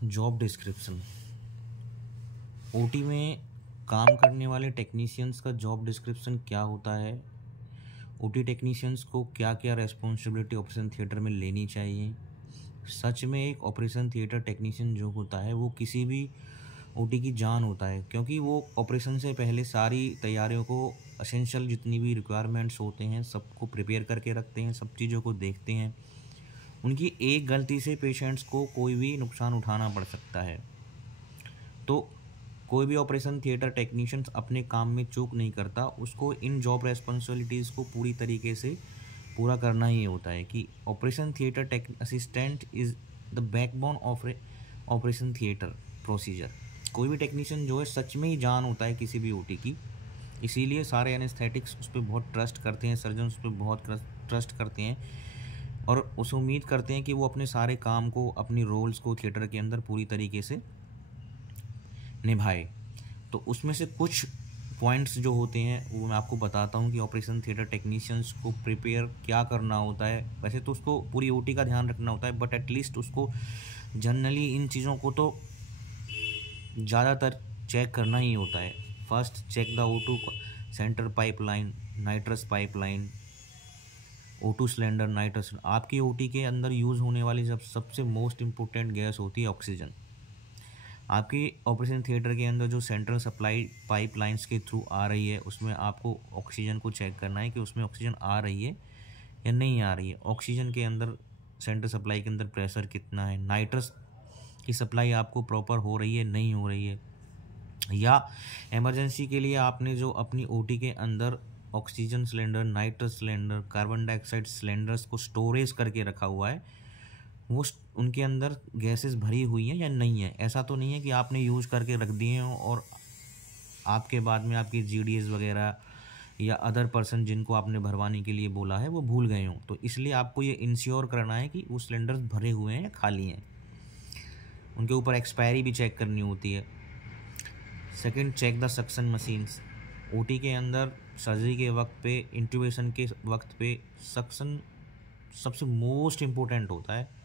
Job description. OT में काम करने वाले टेक्नीशियंस का जॉब डिस्क्रिप्शन क्या होता है, ओटी टेक्नीशियंस को क्या क्या रेस्पॉन्सिबिलिटी ऑपरेशन थिएटर में लेनी चाहिए। सच में एक ऑपरेशन थिएटर टेक्नीशियन जो होता है वो किसी भी ओटी की जान होता है, क्योंकि वो ऑपरेशन से पहले सारी तैयारियों को, असेंशियल जितनी भी रिक्वायरमेंट्स होते हैं सबको प्रिपेयर करके रखते हैं, सब चीज़ों को देखते हैं। उनकी एक गलती से पेशेंट्स को कोई भी नुकसान उठाना पड़ सकता है। तो कोई भी ऑपरेशन थिएटर टेक्नीशियन अपने काम में चूक नहीं करता, उसको इन जॉब रेस्पॉन्सिबिलिटीज़ को पूरी तरीके से पूरा करना ही होता है कि operation theatre tech assistant is the backbone of operation theatre procedure. कोई भी टेक्नीशियन जो है सच में ही जान होता है किसी भी ओटी की, इसीलिए सारे एनेस्थेटिक्स उस पर बहुत ट्रस्ट करते हैं, सर्जन उस पर बहुत ट्रस्ट करते हैं और उस उम्मीद करते हैं कि वो अपने सारे काम को, अपनी रोल्स को थिएटर के अंदर पूरी तरीके से निभाए। तो उसमें से कुछ पॉइंट्स जो होते हैं वो मैं आपको बताता हूँ कि ऑपरेशन थिएटर टेक्नीशियंस को प्रिपेयर क्या करना होता है। वैसे तो उसको पूरी ओटी का ध्यान रखना होता है, बट एटलीस्ट उसको जनरली इन चीज़ों को तो ज़्यादातर चेक करना ही होता है। First check the O2 centre pipeline, nitrous pipeline, O2 cylinder, nitrous. आपकी ओटी के अंदर यूज़ होने वाली सबसे मोस्ट इम्पोर्टेंट गैस होती है ऑक्सीजन। आपके ऑपरेशन थिएटर के अंदर जो सेंट्रल सप्लाई पाइपलाइंस के थ्रू आ रही है उसमें आपको ऑक्सीजन को चेक करना है कि उसमें ऑक्सीजन आ रही है या नहीं आ रही है। ऑक्सीजन के अंदर, सेंट्रल सप्लाई के अंदर प्रेशर कितना है, नाइट्रस की सप्लाई आपको प्रॉपर हो रही है नहीं हो रही है, या इमरजेंसी के लिए आपने जो अपनी ओटी के अंदर oxygen cylinder, nitrous cylinder, carbon dioxide cylinders को स्टोरेज करके रखा हुआ है, वो उनके अंदर गैसेस भरी हुई हैं या नहीं है। ऐसा तो नहीं है कि आपने यूज़ करके रख दिए हैं और आपके बाद में आपकी जीडीएस वगैरह या अदर पर्सन जिनको आपने भरवाने के लिए बोला है वो भूल गए हों। तो इसलिए आपको ये इंश्योर करना है कि वो सिलेंडर्स भरे हुए हैं या खाली हैं। उनके ऊपर एक्सपायरी भी चेक करनी होती है। Second, check the suction machines. OT के अंदर सर्जरी के वक्त पे, इंट्यूबेशन के वक्त पे सक्शन सबसे मोस्ट इम्पोर्टेंट होता है।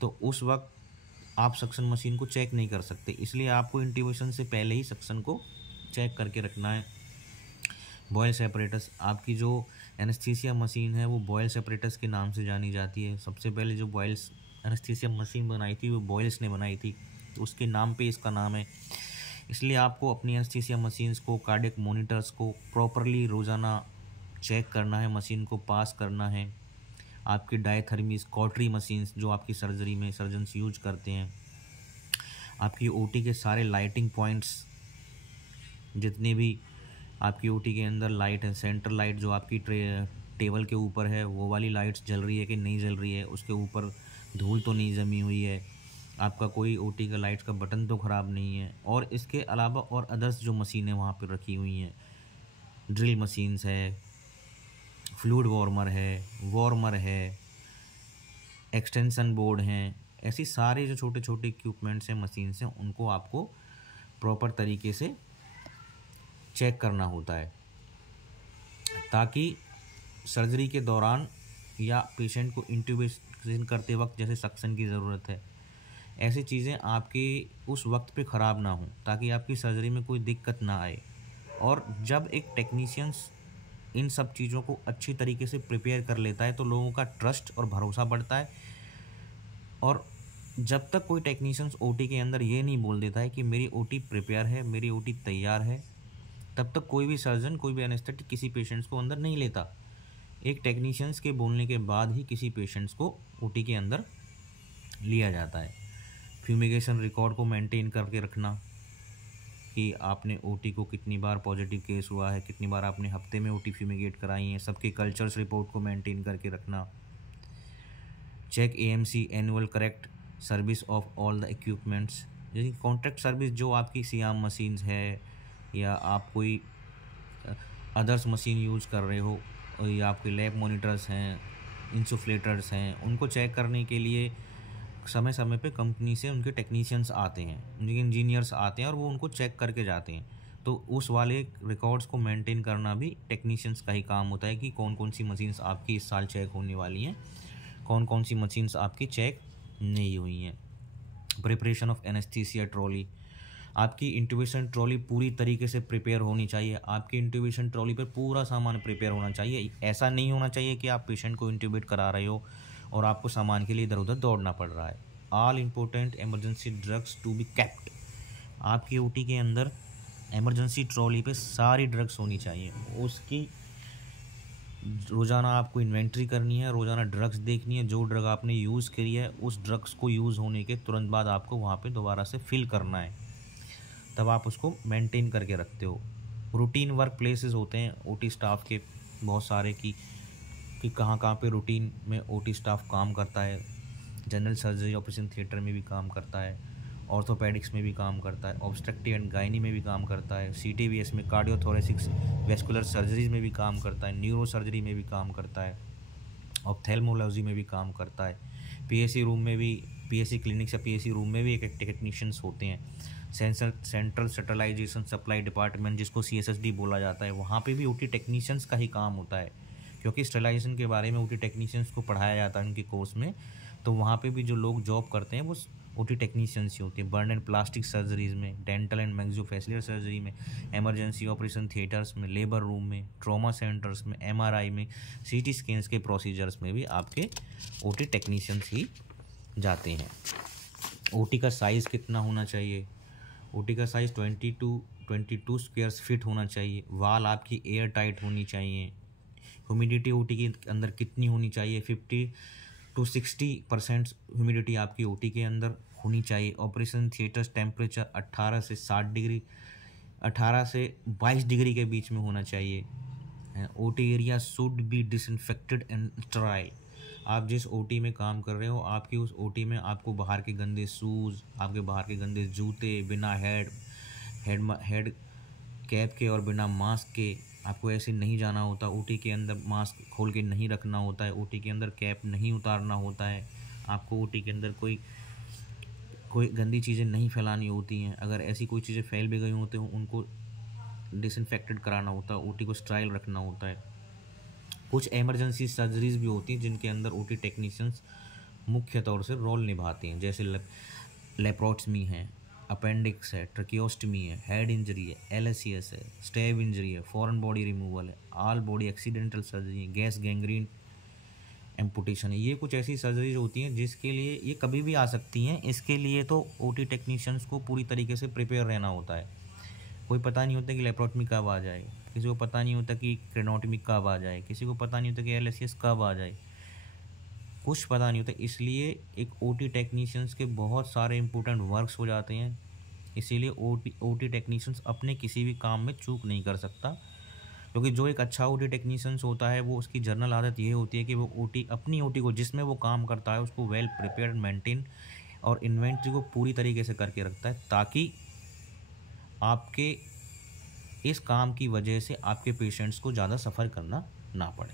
तो उस वक्त आप सक्शन मशीन को चेक नहीं कर सकते, इसलिए आपको इंट्यूबेशन से पहले ही सक्शन को चेक करके रखना है। बॉयल सेपरेटस, आपकी जो एनेस्थीसिया मशीन है वो बॉयल सेपरेटस के नाम से जानी जाती है। सबसे पहले जो बॉयल्स एनेस्थीसिया मशीन बनाई थी वो बॉयल्स ने बनाई थी, तो उसके नाम पे इसका नाम है। इसलिए आपको अपनी एनेस्थीसिया मशीन्स को, कार्डियक मोनीटर्स को प्रॉपरली रोज़ाना चेक करना है, मशीन को पास करना है। आपकी डायथर्मीज, कॉटरी मशीन्स जो आपकी सर्जरी में सर्जन्स यूज करते हैं। आपकी ओटी के सारे लाइटिंग पॉइंट्स, जितने भी आपकी ओटी के अंदर लाइट है, सेंटर लाइट जो आपकी टेबल के ऊपर है वो वाली लाइट्स जल रही है कि नहीं जल रही है, उसके ऊपर धूल तो नहीं जमी हुई है, आपका कोई ओटी का लाइट्स का बटन तो ख़राब नहीं है। और इसके अलावा और अदर्स जो मशीनें वहाँ पर रखी हुई हैं, ड्रिल मशीन्स है, फ्लूइड वार्मर है, एक्सटेंशन बोर्ड हैं, ऐसी सारे जो छोटे छोटे इक्विपमेंट्स हैं, मशीन्स हैं, उनको आपको प्रॉपर तरीके से चेक करना होता है ताकि सर्जरी के दौरान या पेशेंट को इंट्यूबेशन करते वक्त, जैसे सक्शन की ज़रूरत है, ऐसी चीज़ें आपके उस वक्त पे ख़राब ना हो, ताकि आपकी सर्जरी में कोई दिक्कत ना आए। और जब एक टेक्नीशियंस इन सब चीज़ों को अच्छी तरीके से प्रिपेयर कर लेता है तो लोगों का ट्रस्ट और भरोसा बढ़ता है। और जब तक कोई टेक्नीशियंस ओटी के अंदर ये नहीं बोल देता है कि मेरी ओटी प्रिपेयर है, मेरी ओटी तैयार है, तब तक कोई भी सर्जन, कोई भी एनेस्थेटिक किसी पेशेंट्स को अंदर नहीं लेता। एक टेक्नीशियंस के बोलने के बाद ही किसी पेशेंट्स को ओटी के अंदर लिया जाता है। फ्यूमिगेशन रिकॉर्ड को मेंटेन करके रखना कि आपने ओटी को कितनी बार पॉजिटिव केस हुआ है, कितनी बार आपने हफ्ते में ओटी फ्यूमिगेट कराई है, सबके कल्चर्स रिपोर्ट को मेंटेन करके रखना। Check AMC, annual correct service of all the equipments. जैसे कॉन्ट्रैक्ट सर्विस जो आपकी सियाम मशीन्स है या आप कोई अदर्स मशीन यूज़ कर रहे हो, या आपके लैब मोनीटर्स हैं, इंसुफ्लेटर्स हैं, उनको चेक करने के लिए समय समय पे कंपनी से उनके टेक्नीशियंस आते हैं, उनके इंजीनियर्स आते हैं और वो उनको चेक करके जाते हैं। तो उस वाले रिकॉर्ड्स को मेंटेन करना भी टेक्नीशियंस का ही काम होता है कि कौन कौन सी मशीन्स आपकी इस साल चेक होने वाली हैं, कौन कौन सी मशीन्स आपकी चेक नहीं हुई हैं। प्रिपरेशन ऑफ एनेस्थीसिया ट्रॉली, आपकी इंट्यूबेशन ट्रॉली पूरी तरीके से प्रिपेयर होनी चाहिए। आपकी इंट्यूबेशन ट्रॉली पर पूरा सामान प्रिपेयर होना चाहिए। ऐसा नहीं होना चाहिए कि आप पेशेंट को इंट्यूबेट करा रहे हो और आपको सामान के लिए इधर उधर दौड़ना पड़ रहा है। All important emergency drugs to be kept, आपकी ओटी के अंदर इमरजेंसी ट्रॉली पे सारी ड्रग्स होनी चाहिए। उसकी रोज़ाना आपको इन्वेंट्री करनी है, रोज़ाना ड्रग्स देखनी है, जो ड्रग आपने यूज़ करी है उस ड्रग्स को यूज़ होने के तुरंत बाद आपको वहाँ पे दोबारा से फिल करना है, तब आप उसको मेंटेन करके रखते हो। रूटीन वर्क प्लेसेस होते हैं ओटी स्टाफ के बहुत सारे कि कहाँ कहाँ पे रूटीन में ओटी स्टाफ काम करता है। जनरल सर्जरी ऑपरेशन थिएटर में भी काम करता है, ऑर्थोपेडिक्स में भी काम करता है, ऑब्स्ट्रक्टिव एंड गायनी में भी काम करता है, CTVS में कार्डियोथोरेसिक्स वेस्कुलर सर्जरीज में भी काम करता है, न्यूरो सर्जरी में भी काम करता है, ऑप्थेल्मोलॉजी में भी काम करता है। PSC रूम में भी, PSC क्लिनिक्स या PSC रूम में भी एक टेक्नीशियंस होते हैं। सेंट्रल स्टरलाइजेशन सप्लाई डिपार्टमेंट जिसको CSSD बोला जाता है, वहाँ पे भी OT टेक्नीशियंस का ही काम होता है, क्योंकि स्टरलाइजेशन के बारे में OT टेक्नीशियंस को पढ़ाया जाता है उनके कोर्स में। तो वहाँ पे भी जो लोग जॉब करते हैं वो OT टेक्नीशियंस ही होते हैं। बर्न एंड प्लास्टिक सर्जरीज में, डेंटल एंड मैक्सिलोफेशियल सर्जरी में, इमरजेंसी ऑपरेशन थिएटर्स में, लेबर रूम में, ट्रॉमा सेंटर्स में, MRI में, CT स्कैन्स के प्रोसीजर्स में भी आपके OT टेक्नीशियंस ही जाते हैं। OT का साइज़ कितना होना चाहिए? OT का साइज़ 22 स्क्वायर फीट होना चाहिए। वाल आपकी एयर टाइट होनी चाहिए। ह्यूमिडिटी OT के अंदर कितनी होनी चाहिए? 50 to 60% ह्यूमिडिटी आपकी OT के अंदर होनी चाहिए। ऑपरेशन थिएटर्स टेम्परेचर 18 से 60 डिग्री, 18 से 22 डिग्री के बीच में होना चाहिए। OT area should be disinfected and Sterlite. आप जिस OT में काम कर रहे हो, आपकी उस OT में आपको बाहर के गंदे शूज़, आपके बाहर के गंदे जूते, बिना हेड कैप के और बिना मास्क के आपको ऐसे नहीं जाना होता। OT के अंदर मास्क खोल के नहीं रखना होता है, OT के अंदर कैप नहीं उतारना होता है, आपको OT के अंदर कोई गंदी चीज़ें नहीं फैलानी होती हैं। अगर ऐसी कोई चीज़ें फैल भी गई होती हैं उनको डिसइंफेक्टेड कराना होता है, OT को स्टराइल रखना होता है। कुछ एमरजेंसी सर्जरीज भी होती हैं जिनके अंदर OT टेक्नीशियंस मुख्य तौर से रोल निभाते हैं, जैसे लेप्रोटमी है, अपेंडिक्स है, ट्रकियोस्टमी है, हेड इंजरी है, LSCS है, स्टेब इंजरी है, फॉरेन बॉडी रिमूवल है, ऑल बॉडी एक्सीडेंटल सर्जरी है, गैस गैंग्रीन एम्पुटेशन है। ये कुछ ऐसी सर्जरीज होती हैं जिसके लिए ये कभी भी आ सकती हैं। इसके लिए तो OT टेक्नीशियंस को पूरी तरीके से प्रिपेयर रहना होता है। कोई पता नहीं होता कि लेप्रोटमी कब आ जाए, किसी को पता नहीं होता कि क्रेनोटमी कब आ जाए, किसी को पता नहीं होता कि LSCS कब आ जाए, कुछ पता नहीं होता। इसलिए एक OT टेक्नीशियंस के बहुत सारे इंपॉर्टेंट वर्क्स हो जाते हैं। इसीलिए OT टेक्नीशियंस अपने किसी भी काम में चूक नहीं कर सकता, क्योंकि जो एक अच्छा OT टेक्नीशियंस होता है वो उसकी जनरल आदत ये होती है कि वो अपनी OT को जिसमें वो काम करता है उसको वेल प्रिपेयर्ड, मेंटेन और इन्वेंट्री को पूरी तरीके से करके रखता है, ताकि आपके इस काम की वजह से आपके पेशेंट्स को ज़्यादा सफ़र करना ना पड़े।